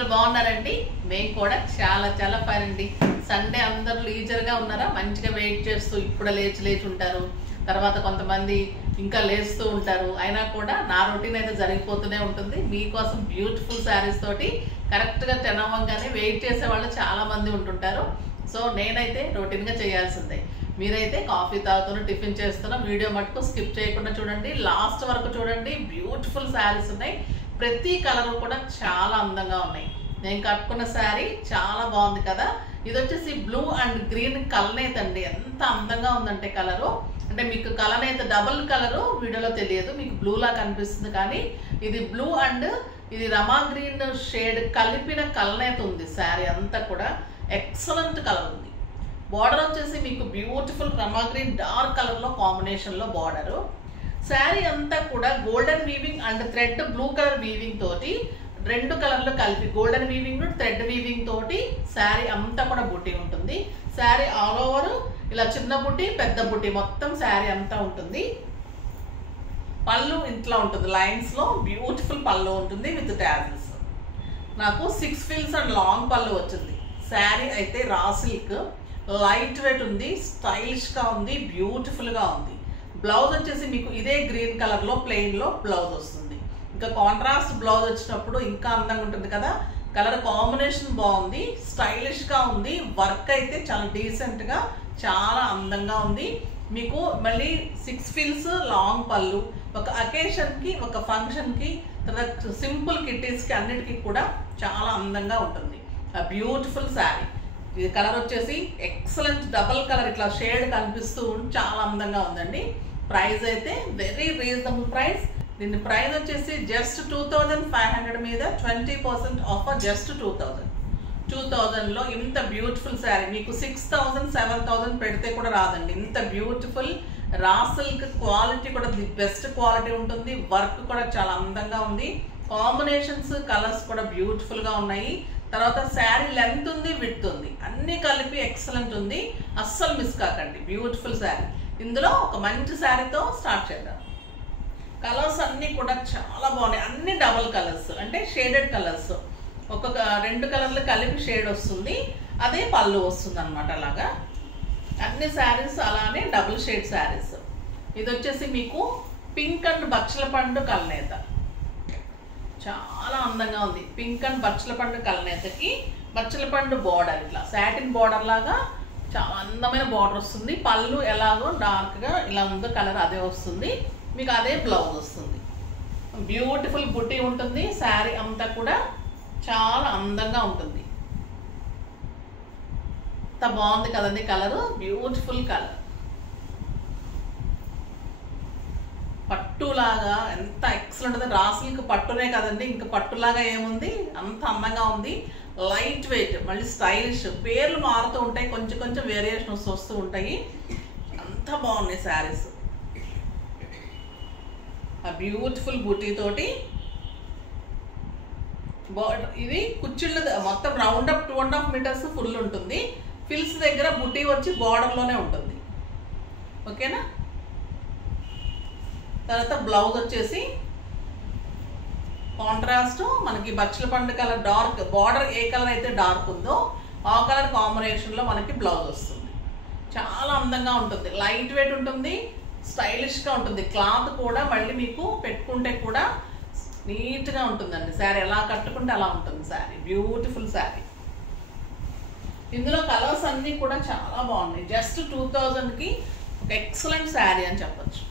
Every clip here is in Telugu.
అందరూ బాగున్నారండి. మేము కూడా చాలా చాలా ఫైన్ అండి. సండే అందరూ లీజర్గా ఉన్నారా, మంచిగా వెయిట్ చేస్తూ ఇప్పుడు లేచి ఉంటారు. తర్వాత కొంతమంది ఇంకా లేస్తూ ఉంటారు. అయినా కూడా నా రొటీన్ అయితే జరిగిపోతూనే ఉంటుంది. మీకోసం బ్యూటిఫుల్ శారీస్ తోటి కరెక్ట్గా 10 అవ్వగానే వెయిట్ చేసే వాళ్ళు చాలా మంది ఉంటుంటారు. సో నేనైతే రొటీన్గా చేయాల్సిందే. మీరైతే కాఫీ తాగుతున్న, టిఫిన్ చేస్తున్న, వీడియో మటుకు స్కిప్ చేయకుండా చూడండి, లాస్ట్ వరకు చూడండి. బ్యూటిఫుల్ శారీస్ ఉన్నాయి. ప్రతి కలర్ కూడా చాలా అందంగా ఉన్నాయి. నేను కట్టుకున్న శారీ చాలా బాగుంది కదా. ఇది వచ్చేసి బ్లూ అండ్ గ్రీన్ కలనేత అండి. ఎంత అందంగా ఉందంటే కలరు, అంటే మీకు కలనేత డబుల్ కలరు వీడియోలో తెలియదు, మీకు బ్లూ లా కనిపిస్తుంది, కానీ ఇది బ్లూ అండ్ ఇది రమా గ్రీన్ షేడ్ కలిపిన కలనేత ఉంది. శారీ అంతా కూడా ఎక్సలెంట్ కలర్ ఉంది. బార్డర్ వచ్చేసి మీకు బ్యూటిఫుల్ రమా గ్రీన్ డార్క్ కలర్ లో కాంబినేషన్ లో బార్డరు. శారీ అంతా కూడా golden weaving and thread blue colour weaving తోటి, రెండు కలర్లు కలిపి గోల్డెన్ వీవింగ్ థ్రెడ్ వీవింగ్ తోటి శారీ అంతా కూడా బుట్టి ఉంటుంది. శారీ ఆల్ ఓవర్ ఇలా చిన్న బుట్టి, పెద్ద బుట్టి మొత్తం శారీ అంతా ఉంటుంది. పళ్ళు ఇంట్లో ఉంటుంది, లైన్స్ లో బ్యూటిఫుల్ పళ్ళు ఉంటుంది విత్ టాజిల్స్. నాకు 6 ఫీల్స్ అండ్ లాంగ్ పళ్ళు వచ్చింది. శారీ అయితే రా సిల్క్, లైట్ వెయిట్ ఉంది, స్టైలిష్ గా ఉంది, బ్యూటిఫుల్ గా ఉంది. బ్లౌజ్ వచ్చేసి మీకు ఇదే గ్రీన్ కలర్ లో ప్లెయిన్ లో బ్లౌజ్ వస్తుంది. ఇంకా కాంట్రాస్ట్ బ్లౌజ్ వచ్చినప్పుడు ఇంకా అందంగా ఉంటుంది కదా. కలర్ కాంబినేషన్ బాగుంది, స్టైలిష్ గా ఉంది. వర్క్ అయితే చాలా డీసెంట్ గా చాలా అందంగా ఉంది. మీకు మళ్ళీ 6 ఫీల్స్ లాంగ్ పళ్ళు, ఒక అకేషన్ కి, ఒక ఫంక్షన్ కి, తర్వాత సింపుల్ కిట్టీస్ కి అన్నిటికీ కూడా చాలా అందంగా ఉంటుంది. బ్యూటిఫుల్ శారీ. ఇది కలర్ వచ్చేసి ఎక్సలెంట్ డబల్ కలర్, ఇట్లా షేడ్ కనిపిస్తూ చాలా అందంగా ఉందండి. ప్రైస్ అయితే వెరీ రీజనబుల్ ప్రైస్. దీని ప్రైస్ వచ్చేసి జస్ట్ 2500 మీద 20% ఆఫర్. జస్ట్ 2000 లో ఇంత బ్యూటిఫుల్ శారీ మీకు 6000 7000 పెడితే కూడా రాదండి. ఇంత బ్యూటిఫుల్ రా సిల్క్ క్వాలిటీ కూడా ది బెస్ట్ క్వాలిటీ ఉంటుంది. వర్క్ కూడా చాలా అందంగా ఉంది. కాంబినేషన్స్ కలర్స్ కూడా బ్యూటిఫుల్ గా ఉన్నాయి. తర్వాత శారీ లెంత్ ఉంది, విడ్త్ ఉంది, అన్ని కలిపి ఎక్సలెంట్ ఉంది. అస్సలు మిస్ కాకండి. బ్యూటిఫుల్ శారీ. ఇందులో ఒక మంచి శారీతో స్టార్ట్ చేద్దాం. కలర్స్ అన్ని కూడా చాలా బాగున్నాయి. అన్ని డబుల్ కలర్స్, అంటే షేడెడ్ కలర్స్. ఒక్కొక్క 2 కలర్లు కలిపి షేడ్ వస్తుంది, అదే పళ్ళు వస్తుంది అనమాట. అలాగా అన్ని శారీస్ అలానే డబుల్ షేడ్ శారీస్. ఇది వచ్చేసి మీకు పింక్ అండ్ బచ్చల పండు కలనేత, చాలా అందంగా ఉంది. పింక్ అండ్ బచ్చల పండు కలనేతకి బచ్చల పండు బార్డర్, ఇట్లా సాటిన్ బార్డర్ లాగా చాలా అందమైన బార్డర్ వస్తుంది. పళ్ళు ఎలాగో డార్క్ గా ఇలా ఉందో కలర్ అదే వస్తుంది. మీకు అదే బ్లౌజ్ వస్తుంది. బ్యూటిఫుల్ బుట్టి ఉంటుంది. శారీ అంతా కూడా చాలా అందంగా ఉంటుంది. అంత బాగుంది కదండి కలరు, బ్యూటిఫుల్ కలర్. పట్టులాగా ఎంత ఎక్సలెంట్ ఉంది. రా సిల్క్ పట్టునే కదండి, ఇంకా పట్టులాగా ఏముంది, అంత అందంగా ఉంది. లైట్ వెయిట్, మళ్ళీ స్టైలిష్. పేర్లు మారుతూ ఉంటాయి, కొంచెం కొంచెం వేరియేషన్స్ వస్తూ ఉంటాయి. అంత బాగున్నాయి శారీస్. ఆ బ్యూటిఫుల్ బుటీ తోటి ఇది కుచ్చిళ్ళు మొత్తం రౌండ్ అప్ 2.5 మీటర్స్ ఫుల్ ఉంటుంది. ఫిల్స్ దగ్గర బుటీ వచ్చి బార్డర్ లోనే ఉంటుంది. ఓకేనా. తర్వాత బ్లౌజ్ వచ్చేసి కాంట్రాస్ట్ మనకి బచ్చల పండు కలర్ డార్క్ బార్డర్, ఏ కలర్ అయితే డార్క్ ఉందో ఆ కలర్ కాంబినేషన్ లో మనకి బ్లౌజ్ వస్తుంది. చాలా అందంగా ఉంటుంది, లైట్ వెయిట్ ఉంటుంది, స్టైలిష్ గా ఉంటుంది. క్లాత్ కూడా మళ్ళీ మీకు పెట్టుకుంటే కూడా నీట్ గా ఉంటుందండి. శారీ ఎలా కట్టుకుంటే అలా ఉంటుంది శారీ. బ్యూటిఫుల్ శారీ. ఇందులో కలర్స్ అన్ని కూడా చాలా బాగున్నాయి. జస్ట్ 2000 కి ఒక ఎక్సలెంట్ శారీ అని చెప్పచ్చు.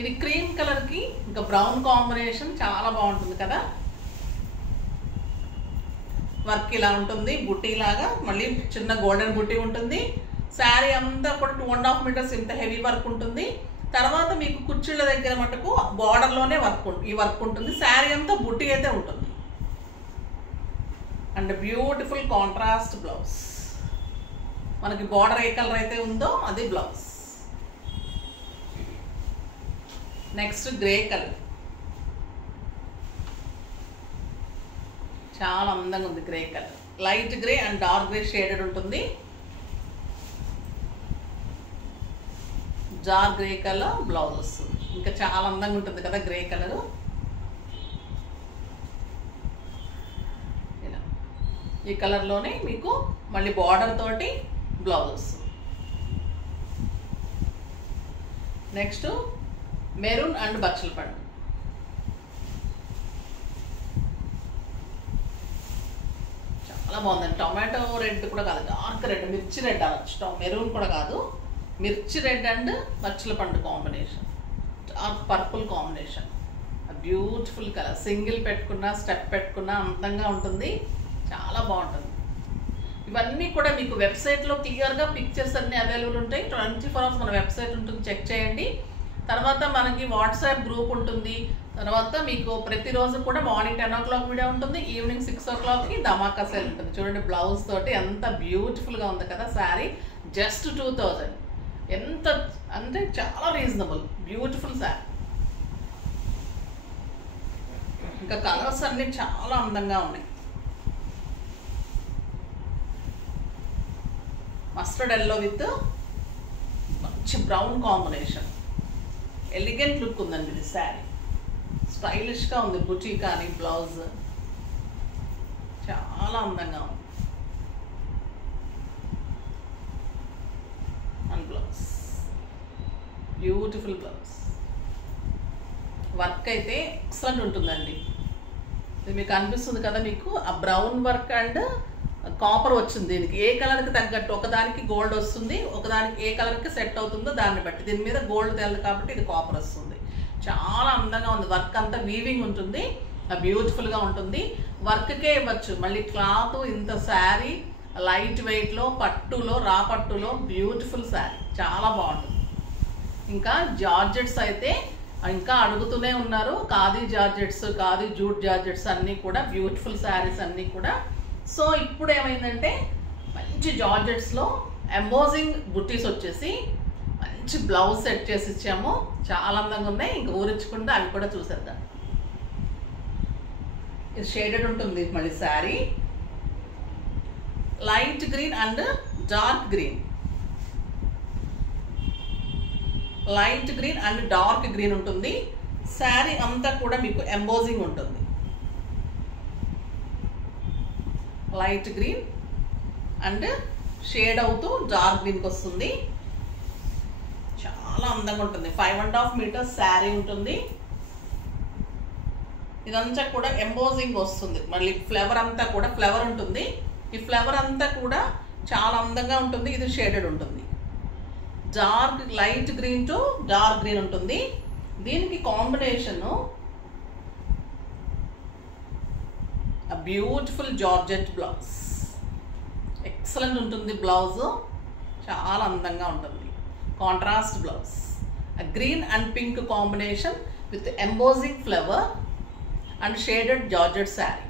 ఇది క్రీమ్ కలర్ కి ఇంకా బ్రౌన్ కాంబినేషన్ చాలా బాగుంటుంది కదా. వర్క్ ఇలా ఉంటుంది, బుట్టి లాగా, మళ్ళీ చిన్న గోల్డెన్ బుట్టి ఉంటుంది. శారీ అంతా కూడా 2.5 మీటర్స్ ఇంత హెవీ వర్క్ ఉంటుంది. తర్వాత మీకు కుర్చీల దగ్గర మటుకు బార్డర్ లోనే ఈ వర్క్ ఉంటుంది. శారీ అంతా బుట్టి అయితే ఉంటుంది. And beautiful contrast blouse. మనకి బార్డర్ ఏ కలర్ అయితే ఉందో అది బ్లౌజ్. నెక్స్ట్ గ్రే కలర్, చాలా అందంగా ఉంది grey colour. Light grey and dark grey shaded ఉంటుంది. జార్ గ్రే కలర్ బ్లౌజ్ వస్తుంది. ఇంకా చాలా అందంగా ఉంటుంది కదా గ్రే కలర్. ఈ కలర్లోనే మీకు మళ్ళీ బార్డర్ తోటి బ్లౌజ్ వస్తుంది. నెక్స్ట్ మెరూన్ అండ్ బచ్చల పండు. చాలా బాగుందండి. టొమాటో రెడ్ కూడా కాదు, డార్క్ రెడ్, మిర్చి రెడ్ అనొచ్చు. మెరూన్ కూడా కాదు, మిర్చి రెడ్ అండ్ బచ్చల పండు combination, dark purple combination. Beautiful colour. Single పెట్టుకున్నా స్టెప్ పెట్టుకున్నా అందంగా ఉంటుంది, చాలా బాగుంటుంది. ఇవన్నీ కూడా మీకు వెబ్సైట్లో క్లియర్గా పిక్చర్స్ అన్నీ అవైలబుల్ ఉంటాయి. 24 hours మన వెబ్సైట్ ఉంటుంది, చెక్ చేయండి. తర్వాత మనకి వాట్సాప్ గ్రూప్ ఉంటుంది. తర్వాత మీకు ప్రతిరోజు కూడా మార్నింగ్ 10 o'clock వీడియో ఉంటుంది, ఈవినింగ్ 6 o'clockకి ధమాకా సేల్ ఉంటుంది. చూడండి బ్లౌజ్ తోటి ఎంత బ్యూటిఫుల్గా ఉంది కదా శారీ. జస్ట్ 2000, ఎంత అంటే చాలా రీజనబుల్, బ్యూటిఫుల్ శారీ. ఇంకా కలర్స్ అన్నీ చాలా అందంగా ఉన్నాయి. మస్టర్డ్ ఎల్లో విత్ మంచి బ్రౌన్ కాంబినేషన్. ఎలిగెంట్ లుక్ ఉందండి ఇది శారీ, స్టైలిష్గా ఉంది. బుటీ కానీ బ్లౌజ్ చాలా అందంగా ఉంది. And blouse beautiful blouse. Work అయితే ఎక్సలెంట్ ఉంటుందండి. ఇది మీకు అనిపిస్తుంది కదా, మీకు ఆ బ్రౌన్ వర్క్ అండ్ కాపర్ వచ్చింది. దీనికి ఏ కలర్కి తగ్గట్టు ఒకదానికి గోల్డ్ వస్తుంది, ఒకదానికి ఏ కలర్కి సెట్ అవుతుందో దాన్ని బట్టి. దీని మీద గోల్డ్ తెలదు కాబట్టి ఇది కాపర్ వస్తుంది. చాలా అందంగా ఉంది. వర్క్ అంతా వీవింగ్ ఉంటుంది, బ్యూటిఫుల్గా ఉంటుంది. వర్క్కే ఇవ్వచ్చు. మళ్ళీ క్లాత్ ఇంత శారీ లైట్ వెయిట్లో, పట్టులో, రా పట్టులో బ్యూటిఫుల్ శారీ, చాలా బాగుంటుంది. ఇంకా జార్జెట్స్ అయితే ఇంకా అడుగుతూనే ఉన్నారు. Khadi georgettes, khadi jute georgettes అన్నీ కూడా బ్యూటిఫుల్ శారీస్ అన్నీ కూడా. సో ఇప్పుడు ఏమైందంటే మంచి జార్జెట్స్లో ఎంబోజింగ్ బుట్టీస్ వచ్చేసి మంచి బ్లౌజ్ సెట్ చేసి ఇచ్చాము. చాలా అందంగా ఉన్నాయి. ఇంకా ఊరించకుండా అవి కూడా చూసేద్దాం. ఇది షేడెడ్ ఉంటుంది మళ్ళీ sari. Light green and dark green, light green and dark green ఉంటుంది. శారీ అంతా కూడా మీకు ఎంబోజింగ్ ఉంటుంది. లైట్ గ్రీన్ అండ్ షేడ్ అవుతూ డార్క్ గ్రీన్కి వస్తుంది. చాలా అందంగా ఉంటుంది. 5.5 meters శారీ ఉంటుంది. ఇదంతా కూడా ఎంబోజింగ్ వస్తుంది. మళ్ళీ ఫ్లవర్ అంతా కూడా ఫ్లవర్ ఉంటుంది. ఈ ఫ్లవర్ అంతా కూడా చాలా అందంగా ఉంటుంది. ఇది షేడెడ్ ఉంటుంది. Dark light green to dark green ఉంటుంది. దీనికి combination beautiful georgette blouse. Excellent ఉంటుంది బ్లౌజ్, చాలా అందంగా ఉంటుంది. Contrast blouse, green and pink combination with embossing flower and shaded georgette sari.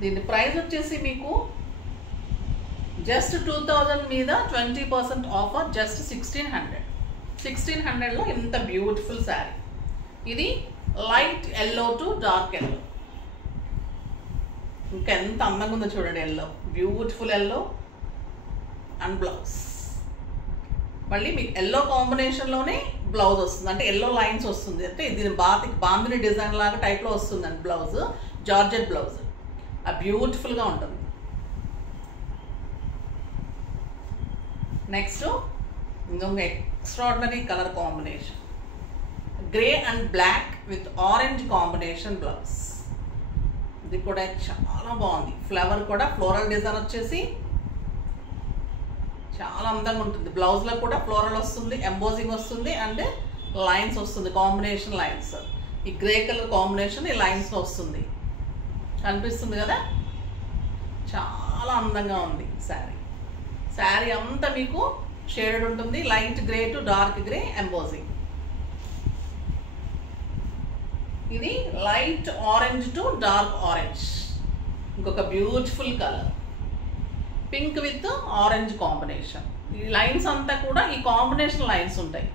దీని ప్రైస్ వచ్చేసి మీకు జస్ట్ 2000 మీద 20% ఆఫర్, జస్ట్ 1600. 1600లో ఇంత బ్యూటిఫుల్ శారీ. ఇది light yellow to dark yellow. ఇంకా ఎంత అందంగా ఉందో చూడండి. Yellow, beautiful yellow and blouse. మళ్ళీ మీకు ఎల్లో కాంబినేషన్లోనే బ్లౌజ్ వస్తుంది, అంటే ఎల్లో లైన్స్ వస్తుంది. అంటే దీని బాందిని డిజైన్ లాగా టైప్లో వస్తుందండి బ్లౌజ్. జార్జెట్ బ్లౌజ్ బ్యూటిఫుల్గా ఉంటుంది. నెక్స్ట్ ఇంకొక extraordinary colour combination, grey and black with orange combination blouse. ఇది కూడా చాలా బాగుంది. ఫ్లవర్ కూడా ఫ్లోరల్ డిజైన్ వచ్చేసి చాలా అందంగా ఉంటుంది. బ్లౌజ్లో కూడా ఫ్లోరల్ వస్తుంది, ఎంబోజింగ్ వస్తుంది అండ్ లైన్స్ వస్తుంది, కాంబినేషన్ లైన్స్. ఈ గ్రే కలర్ కాంబినేషన్ ఈ లైన్స్లో వస్తుంది, కనిపిస్తుంది కదా. చాలా అందంగా ఉంది శారీ. శారీ అంతా మీకు షేడెడ్ ఉంటుంది, light grey to dark grey embossing. ఇది light orange to dark orange. ఇంకొక beautiful colour, pink with orange combination. ఈ లైన్స్ అంతా కూడా ఈ కాంబినేషన్ లైన్స్ ఉంటాయి.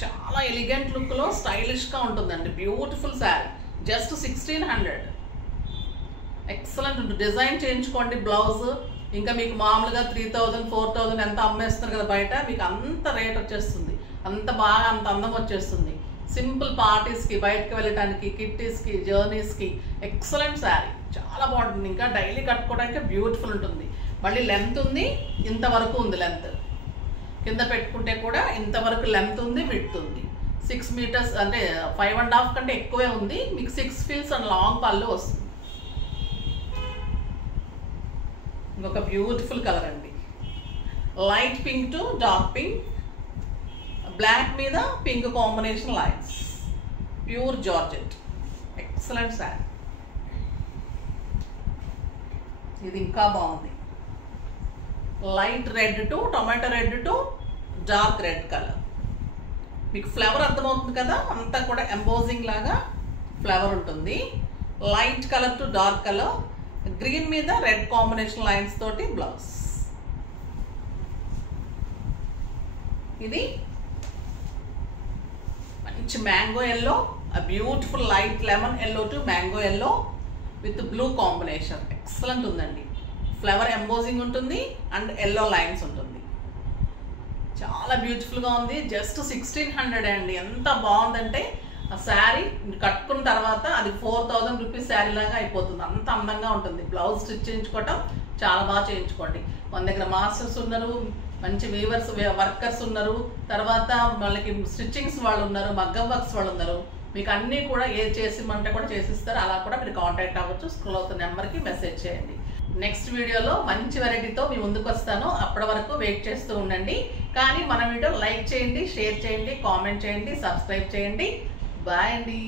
చాలా ఎలిగెంట్ లుక్లో స్టైలిష్గా ఉంటుందండి. Beautiful sari, just 1600. ఎక్సలెంట్ ఉంటుంది. డిజైన్ చేయించుకోండి బ్లౌజ్. ఇంకా మీకు మామూలుగా 3000, 4000 ఎంత అమ్మేస్తున్నారు కదా బయట, మీకు అంత రేట్ వచ్చేస్తుంది. అంత బాగా అంత అందం వచ్చేస్తుంది. సింపుల్ పార్టీస్కి, బయటకు వెళ్ళటానికి, కిట్టీస్కి, జర్నీస్కి ఎక్సలెంట్ శారీ. చాలా బాగుంటుంది. ఇంకా డైలీ కట్టుకోవడానికి బ్యూటిఫుల్ ఉంటుంది. మళ్ళీ లెంత్ ఉంది, ఇంతవరకు ఉంది లెంత్. కింద పెట్టుకుంటే కూడా ఇంతవరకు లెంత్ ఉంది, విడ్త్ ఉంది. 6 మీటర్స్ అంటే 5.5 కంటే ఎక్కువే ఉంది. మీకు 6 ఫీల్స్ అండ్ లాంగ్ పళ్ళు వస్తుంది. ఇంకొక బ్యూటిఫుల్ కలర్ అండి. Light pink to dark pink, black మీద pink combination lines, pure georgette, excellent sari. ఇది ఇంకా బాగుంది. Light red to tomato red to dark red colour. మీకు ఫ్లవర్ అర్థమవుతుంది కదా, అంతా కూడా ఎంబోజింగ్ లాగా ఫ్లవర్ ఉంటుంది. Light colour to dark colour, green మీద రెడ్ కాంబినేషన్ లైన్స్ తోటి బ్లౌజ్. ఇది మంచి mango yellow, beautiful light lemon yellow to mango yellow with blue combination. Excellent ఉందండి. ఫ్లవర్ ఎంబోజింగ్ ఉంటుంది అండ్ ఎల్లో లైన్స్ ఉంటుంది. చాలా బ్యూటిఫుల్గా ఉంది. జస్ట్ 1600 అండి. ఎంత బాగుందంటే ఆ శారీ కట్టుకున్న తర్వాత అది 4000 రూపీస్ శారీ లాగా అయిపోతుంది. అంత అందంగా ఉంటుంది. బ్లౌజ్ స్టిచ్ చేయించుకోవటం చాలా బాగా చేయించుకోండి. మన దగ్గర మాస్టర్స్ ఉన్నారు, మంచి వీవర్స్ వర్కర్స్ ఉన్నారు, తర్వాత వాళ్ళకి స్టిచ్చింగ్స్ వాళ్ళు ఉన్నారు, మగ్గం వర్క్స్ వాళ్ళు ఉన్నారు. మీకు అన్నీ కూడా ఏ చేసిమంటే కూడా చేసిస్తారు. అలా కూడా మీరు కాంటాక్ట్ అవ్వచ్చు. స్క్రోల్ అవుతున్న నెంబర్కి మెసేజ్ చేయండి. నెక్స్ట్ వీడియోలో మంచి వెరైటీతో మీ ముందుకు వస్తాను. అప్పటి వరకు వెయిట్ చేస్తూ ఉండండి. కానీ మన వీడియో లైక్ చేయండి, షేర్ చేయండి, కామెంట్ చేయండి, సబ్స్క్రైబ్ చేయండి. బాయ్ అండి.